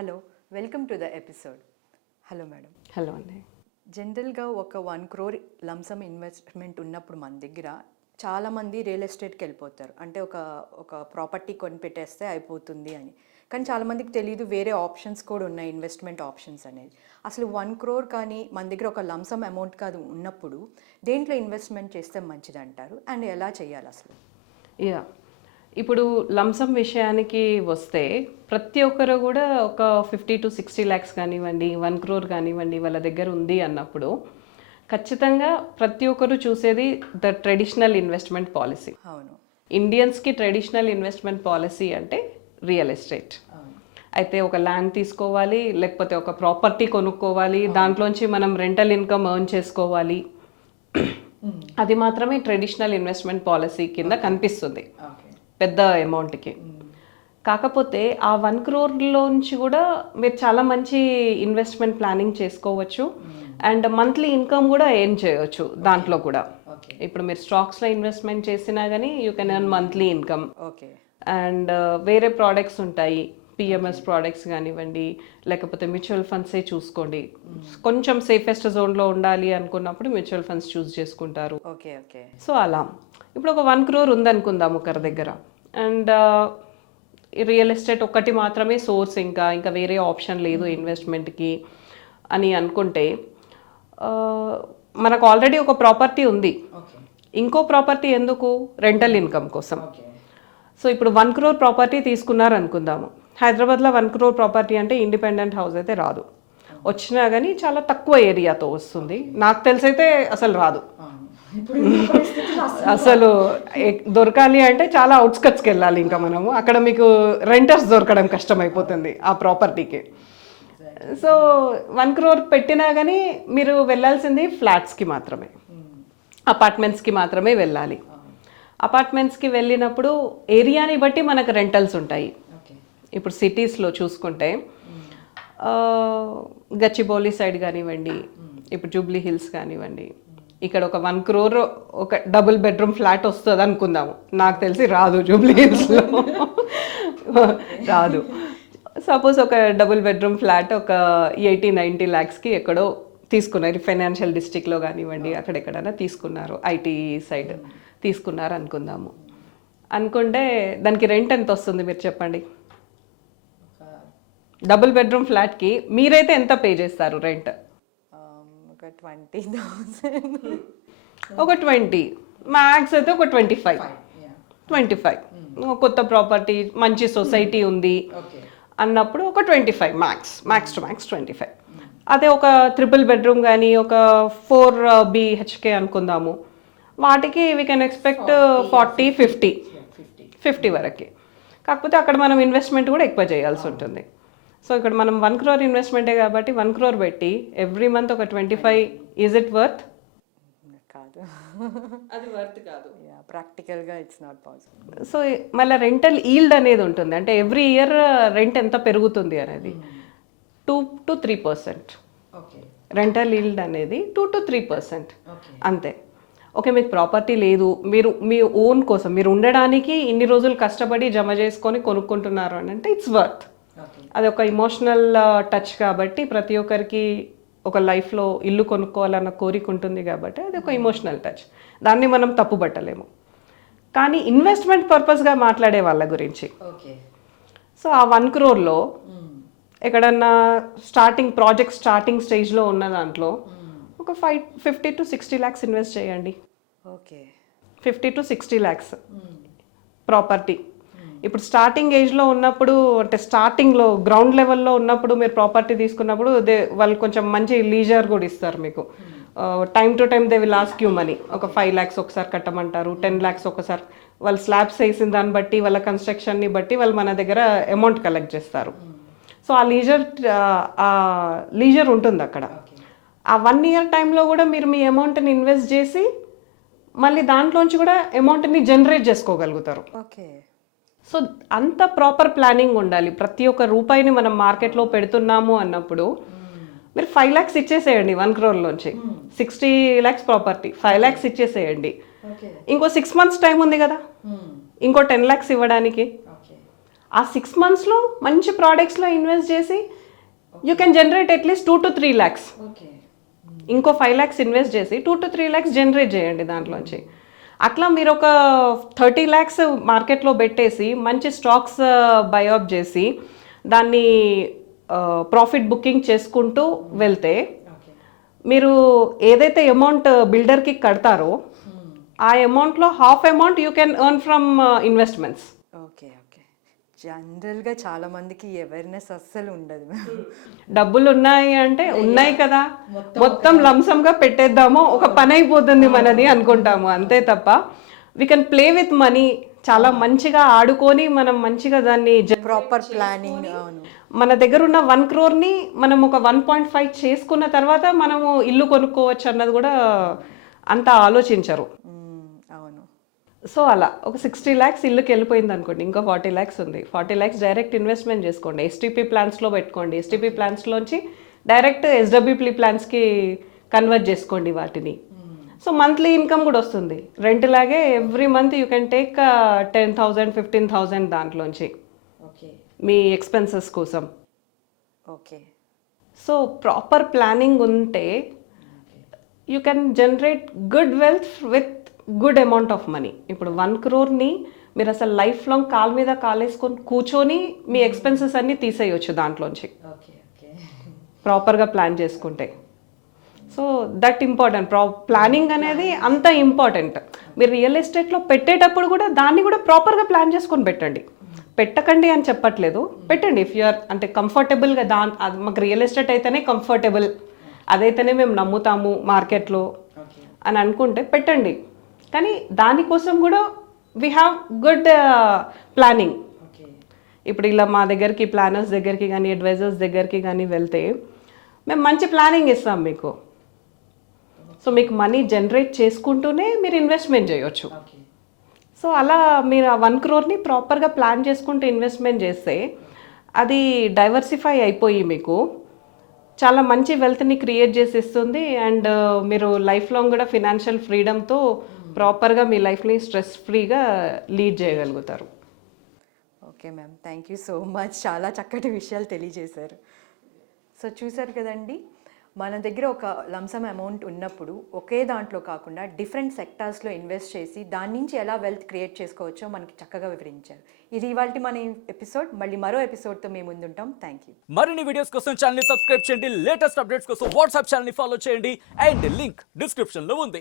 Hello, welcome to the episode. Hello madam. Hello అండి. జనరల్గా ఒక 1 crore లంసమ్ ఇన్వెస్ట్మెంట్ ఉన్నప్పుడు మన దగ్గర చాలామంది రియల్ ఎస్టేట్కి వెళ్ళిపోతారు. అంటే ఒక ప్రాపర్టీ కొని పెట్టేస్తే అయిపోతుంది అని. కానీ చాలామందికి తెలియదు వేరే ఆప్షన్స్ కూడా ఉన్నాయి, ఇన్వెస్ట్మెంట్ ఆప్షన్స్ అనేది. అసలు 1 crore కానీ మన దగ్గర ఒక లంసమ్ అమౌంట్ కాదు ఉన్నప్పుడు దేంట్లో ఇన్వెస్ట్మెంట్ చేస్తే మంచిది అంటారు అండ్ ఎలా చేయాలి అసలు? యా, ఇప్పుడు లంసమ్ విషయానికి వస్తే ప్రతి ఒక్కరు కూడా ఒక 50 to 60 lakhs కానివ్వండి, 1 crore కానివ్వండి వాళ్ళ దగ్గర ఉంది అన్నప్పుడు ఖచ్చితంగా ప్రతి ఒక్కరు చూసేది ద ట్రెడిషనల్ ఇన్వెస్ట్మెంట్ పాలసీ. అవును. ఇండియన్స్కి ట్రెడిషనల్ ఇన్వెస్ట్మెంట్ పాలసీ అంటే రియల్ ఎస్టేట్. అయితే ఒక ల్యాండ్ తీసుకోవాలి, లేకపోతే ఒక ప్రాపర్టీ కొనుక్కోవాలి, దాంట్లోంచి మనం రెంటల్ ఇన్కమ్ ఎర్న్ చేసుకోవాలి. అది మాత్రమే ట్రెడిషనల్ ఇన్వెస్ట్మెంట్ పాలసీ కింద కనిపిస్తుంది పెద్ద అమౌంట్కి. కాకపోతే ఆ 1 crore కూడా మీరు చాలా మంచి ఇన్వెస్ట్మెంట్ ప్లానింగ్ చేసుకోవచ్చు అండ్ మంత్లీ ఇన్కమ్ కూడా ఎర్న్ చేయవచ్చు దాంట్లో కూడా. ఇప్పుడు మీరు స్టాక్స్లో ఇన్వెస్ట్మెంట్ చేసినా కానీ you can earn monthly income. Okay. And వేరే ప్రోడక్ట్స్ ఉంటాయి, పిఎంఎస్ ప్రోడక్ట్స్ కానివ్వండి, లేకపోతే మ్యూచువల్ ఫండ్సే చూసుకోండి. కొంచెం సేఫెస్ట్ జోన్లో ఉండాలి అనుకున్నప్పుడు మ్యూచువల్ ఫండ్స్ చూస్ చేసుకుంటారు. Okay okay. సో అలా ఇప్పుడు ఒక 1 crore ఉందనుకుందాం ఒకరి దగ్గర, అండ్ రియల్ ఎస్టేట్ ఒక్కటి మాత్రమే సోర్స్, ఇంకా వేరే ఆప్షన్ లేదు ఇన్వెస్ట్మెంట్కి అని అనుకుంటే, మనకు ఆల్రెడీ ఒక ప్రాపర్టీ ఉంది, ఇంకో ప్రాపర్టీ ఎందుకు? రెంటల్ ఇన్కమ్ కోసం. సో ఇప్పుడు 1 crore ప్రాపర్టీ తీసుకున్నారు అనుకుందాము. హైదరాబాద్లో 1 crore ప్రాపర్టీ అంటే ఇండిపెండెంట్ హౌస్ అయితే రాదు, వచ్చినా కానీ చాలా తక్కువ ఏరియాతో వస్తుంది. నాకు తెలిసైతే అసలు రాదు. అసలు దొరకాలి అంటే చాలా అవుట్స్కట్స్కి వెళ్ళాలి, ఇంకా మనము అక్కడ మీకు రెంటర్స్ దొరకడం కష్టమైపోతుంది ఆ ప్రాపర్టీకి. సో 1 crore పెట్టినా కానీ మీరు వెళ్ళాల్సింది ఫ్లాట్స్కి మాత్రమే, అపార్ట్మెంట్స్కి మాత్రమే వెళ్ళాలి. అపార్ట్మెంట్స్కి వెళ్ళినప్పుడు ఏరియాని బట్టి మనకు రెంటల్స్ ఉంటాయి. ఇప్పుడు సిటీస్లో చూసుకుంటే గచ్చిబౌలి సైడ్ కానివ్వండి, ఇప్పుడు జూబ్లీ హిల్స్ కానివ్వండి, ఇక్కడ ఒక 1 crore ఒక డబుల్ బెడ్రూమ్ ఫ్లాట్ వస్తుంది అనుకుందాము. నాకు తెలిసి రాదు, జూబ్లీ హిల్స్లో రాదు. సపోజ్ ఒక డబుల్ బెడ్రూమ్ ఫ్లాట్ ఒక 80-90 lakhsకి ఎక్కడో తీసుకున్నారు, ఫైనాన్షియల్ డిస్ట్రిక్ట్లో కానివ్వండి, అక్కడెక్కడైనా తీసుకున్నారు, ఐటీ సైడ్ తీసుకున్నారు అనుకుందాము. అనుకుంటే దానికి రెంట్ ఎంత వస్తుంది మీరు చెప్పండి? డబుల్ బెడ్రూమ్ ఫ్లాట్కి మీరైతే ఎంత పే చేస్తారు రెంట్? ఒక 20,000. ఒక 20, మ్యాక్స్ అయితే ఒక 25. కొత్త ప్రాపర్టీ, మంచి సొసైటీ ఉంది అన్నప్పుడు ఒక 25, మ్యాక్స్ టు మ్యాక్స్ 25. అదే ఒక ట్రిపుల్ బెడ్రూమ్ కానీ ఒక 4 BHK అనుకుందాము, వాటికి వీ కెన్ ఎక్స్పెక్ట్ 40-50 వరకు. కాకపోతే అక్కడ మనం ఇన్వెస్ట్మెంట్ కూడా ఎక్కువ చేయాల్సి ఉంటుంది. సో ఇక్కడ మనం 1 crore ఇన్వెస్ట్మెంటే కాబట్టి 1 crore పెట్టి ఎవ్రీ మంత్ ఒక 25, ఈజ్ ఇట్ వర్త్? కాదు, అది వర్త్ కాదు. ప్రాక్టికల్గా ఇట్స్ నాట్ పాసిబుల్. సో మళ్ళీ రెంటల్ ఈల్డ్ అనేది ఉంటుంది, అంటే ఎవ్రీ ఇయర్ రెంట్ ఎంత పెరుగుతుంది అనేది 2-3%. రెంటల్ ఈల్డ్ అనేది 2-3% అంతే. ఓకే, మీకు ప్రాపర్టీ లేదు, మీరు మీ ఓన్ కోసం మీరు ఉండడానికి ఇన్ని రోజులు కష్టపడి జమ చేసుకొని కొనుక్కుంటున్నారు అని అంటే ఇట్స్ వర్త్. అది ఒక ఇమోషనల్ టచ్ కాబట్టి ప్రతి ఒక్కరికి ఒక లైఫ్లో ఇల్లు కొనుక్కోవాలన్న కోరిక ఉంటుంది కాబట్టి అది ఒక ఇమోషనల్ టచ్, దాన్ని మనం తప్పుపట్టలేము. కానీ ఇన్వెస్ట్మెంట్ పర్పస్గా మాట్లాడే వాళ్ళ గురించి, సో ఆ 1 crore ఎక్కడన్నా ప్రాజెక్ట్ స్టార్టింగ్ స్టేజ్లో ఉన్న దాంట్లో ఒక 50-60 lakhs ఇన్వెస్ట్ చేయండి. ఓకే. 50-60 lakhs property. ఇప్పుడు స్టార్టింగ్ ఏజ్లో ఉన్నప్పుడు, అంటే స్టార్టింగ్లో గ్రౌండ్ లెవెల్లో ఉన్నప్పుడు మీరు ప్రాపర్టీ తీసుకున్నప్పుడు వాళ్ళు కొంచెం మంచి లీజర్ కూడా ఇస్తారు మీకు. Time to time they will ask you money. ఒక 5 lakhs ఒకసారి కట్టమంటారు, 10 lakhs ఒకసారి. వాళ్ళు స్లాబ్స్ వేసిన దాన్ని బట్టి, వాళ్ళ కన్స్ట్రక్షన్ని బట్టి వాళ్ళు మన దగ్గర అమౌంట్ కలెక్ట్ చేస్తారు. సో ఆ లీజర్ ఉంటుంది అక్కడ. ఆ 1 year టైంలో కూడా మీరు మీ అమౌంట్ని ఇన్వెస్ట్ చేసి మళ్ళీ దాంట్లోంచి కూడా అమౌంట్ని జనరేట్ చేసుకోగలుగుతారు. ఓకే. సో అంత ప్రాపర్ ప్లానింగ్ ఉండాలి. ప్రతి ఒక్క రూపాయిని మనం మార్కెట్లో పెడుతున్నాము అన్నప్పుడు మీరు 5 lakhs ఇచ్చేసేయండి 1 crore 60 lakhs ప్రాపర్టీ, 5 lakhs ఇచ్చేసేయండి. ఇంకో 6 months టైం ఉంది కదా, ఇంకో 10 lakhs ఇవ్వడానికి. ఆ 6 మంత్స్లో మంచి ప్రోడక్ట్స్లో ఇన్వెస్ట్ చేసి you can generate at least 2 to 3 lakhs. ఇంకో 5 lakhs ఇన్వెస్ట్ చేసి 2 to 3 lakhs జనరేట్ చేయండి దాంట్లోంచి. అట్లా మీరు ఒక 30 lakhs మార్కెట్లో పెట్టేసి మంచి స్టాక్స్ బైఅప్ చేసి దాన్ని ప్రాఫిట్ బుకింగ్ చేసుకుంటూ వెళ్తే మీరు ఏదైతే అమౌంట్ బిల్డర్కి కడతారో ఆ అమౌంట్లో half amount you can earn from investments. Okay okay. జనరల్గా చాలా మందికి అవేర్నెస్ అస్సలు ఉండదు. డబ్బులు ఉన్నాయి అంటే ఉన్నాయి కదా, మొత్తం లంసంగా పెట్టేద్దాము, ఒక పని అయిపోతుంది మనది అనుకుంటాము, అంతే తప్ప we can play with money. చాలా మంచిగా ఆడుకొని మనం మంచిగా దాన్ని ప్రాపర్ ప్లానింగ్. అవును. మన దగ్గర ఉన్న 1 crore మనం ఒక 1.5 చేసుకున్న తర్వాత మనము ఇల్లు కొనుక్కోవచ్చు అన్నది కూడా అంత ఆలోచించరు. అవును. సో అలా ఒక 60 lakhs ఇల్లుకి వెళ్ళిపోయింది అనుకోండి, ఇంకా 40 lakhs ఉంది. 40 lakhs డైరెక్ట్ ఇన్వెస్ట్మెంట్ చేసుకోండి, ఎస్టీపీ ప్లాన్స్లో పెట్టుకోండి. ఎస్టీపీ ప్లాన్స్లోంచి డైరెక్ట్ ఎస్డబ్ల్యూపీ ప్లాన్స్కి కన్వర్ట్ చేసుకోండి వాటిని. సో మంత్లీ ఇన్కమ్ కూడా వస్తుంది. రెంట్ లాగే every month you can take 10,000 15,000 దాంట్లోంచి మీ ఎక్స్పెన్సెస్ కోసం. ఓకే. సో ప్రాపర్ ప్లానింగ్ ఉంటే you can generate good wealth with good amount of money. ఇప్పుడు 1 crore మీరు అసలు లైఫ్ లాంగ్ కాలు మీద కాలేసుకొని కూర్చొని మీ ఎక్స్పెన్సెస్ అన్నీ తీసేయచ్చు దాంట్లోంచి ప్రాపర్గా ప్లాన్ చేసుకుంటే. So that important. ప్లానింగ్ అనేది అంత ఇంపార్టెంట్. మీరు రియల్ ఎస్టేట్లో పెట్టేటప్పుడు కూడా దాన్ని కూడా ప్రాపర్గా ప్లాన్ చేసుకొని పెట్టండి. పెట్టకండి అని చెప్పట్లేదు, పెట్టండి. ఇఫ్ యూఆర్ అంటే కంఫర్టబుల్గా మాకు రియల్ ఎస్టేట్ అయితేనే కంఫర్టబుల్, అదైతేనే మేము నమ్ముతాము మార్కెట్లో అని అనుకుంటే పెట్టండి. కానీ దానికోసం కూడా వీ హ్యావ్ గుడ్ ప్లానింగ్. ఇప్పుడు ఇలా మా దగ్గరికి ప్లానర్స్ దగ్గరికి కానీ అడ్వైజర్స్ దగ్గరికి కానీ వెళ్తే మేము మంచి ప్లానింగ్ ఇస్తాం మీకు. సో మీకు మనీ జనరేట్ చేసుకుంటూనే మీరు ఇన్వెస్ట్మెంట్ చేయొచ్చు. సో అలా మీరు ఆ 1 crore ప్రాపర్గా ప్లాన్ చేసుకుంటూ ఇన్వెస్ట్మెంట్ చేస్తే అది డైవర్సిఫై అయిపోయి మీకు చాలా మంచి వెల్త్ని క్రియేట్ చేసి ఇస్తుంది. అండ్ మీరు లైఫ్ లాంగ్ కూడా ఫినాన్షియల్ ఫ్రీడమ్తో ప్రాపర్గా మీ లైఫ్ని స్ట్రెస్ ఫ్రీగా లీడ్ చేయగలుగుతారు. Okay ma'am, thank you so much. చాలా చక్కటి విషయాలు తెలియజేశారు. సో చూసారు కదండి, మన దగ్గర ఒక లంసమ్ అమౌంట్ ఉన్నప్పుడు ఒకే దాంట్లో కాకుండా డిఫరెంట్ సెక్టార్స్లో ఇన్వెస్ట్ చేసి దాని నుంచి ఎలా వెల్త్ క్రియేట్ చేసుకోవచ్చో మనకి చక్కగా వివరించారు. ఇది ఇవాల్టి మన ఎపిసోడ్. మళ్ళీ మరో ఎపిసోడ్తో మేము ముందుంటాం. Thank you. మరిన్ని వీడియోస్ కోసం ఛానల్ ని సబ్స్క్రైబ్ చేయండి, లేటెస్ట్ అప్డేట్స్ కోసం వాట్సాప్ ఛానల్ ని ఫాలో చేయండి, అండ్ లింక్ డిస్క్రిప్షన్ లో ఉంది.